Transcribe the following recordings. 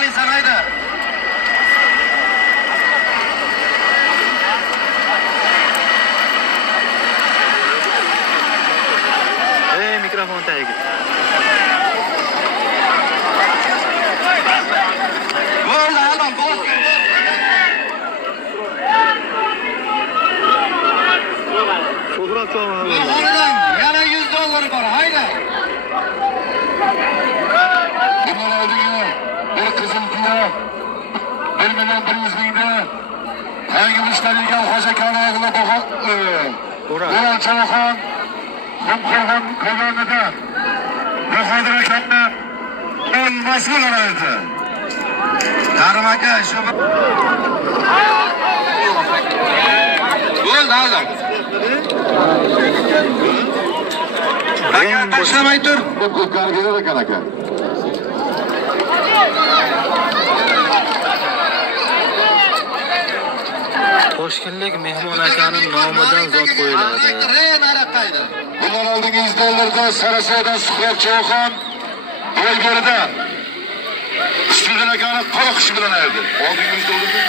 tanıysan haydi. Mikrofon tagiga. Bo'ldi, alom, bo'ldi. So'zroq cho'g'on. Mehmonidan yana $100 bor, haydi. Bundan oldingi bir qizil tuya 1.100.000 yangi ishlangan Hojakan o'g'li Bo'ron Chalaxon Qumqo'rg'on ko'gonida Bahodir akamni o'n mas'ul edi. Karim aka shu bo'ldi alom. Aka tashlamay tur. Ko'pkari berar ekan aka. Toshkentlik mehmon akaning nomidan zot qo'yiladi. Bundan oldingi izlanlarda Sarasoydan Suhrat Cho'xon Belgorida Ustunjon akani qora qish bilan ayirdi. Oldingi izlanlarda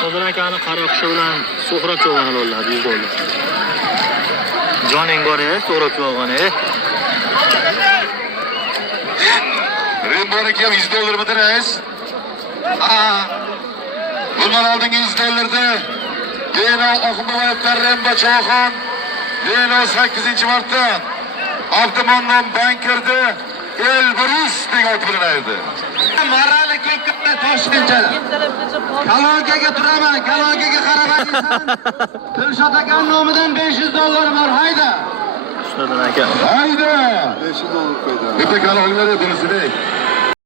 So'zroq akaning qaroqishi bilan Suhrat cho'g'on oladi $100. Joning bor ey, Suhrat cho'g'on ey. Remborga ham $100 midir reis? Bundan oldingi izlanlarda Denov Oxunboyevdan Rembo Cho'xon Denov 8-marta Abdumonnon bankerdi Elbrus degan bilan ayirdi. Marali ko'kda Toshkentda. Kalonkaga turaman, kalonkaga qaramaysan. Dilshod akaning nomidan $500 bor, hayda. Shundan aka. Hayda. $500 qo'ydi. Bitta kalonlar bunisini.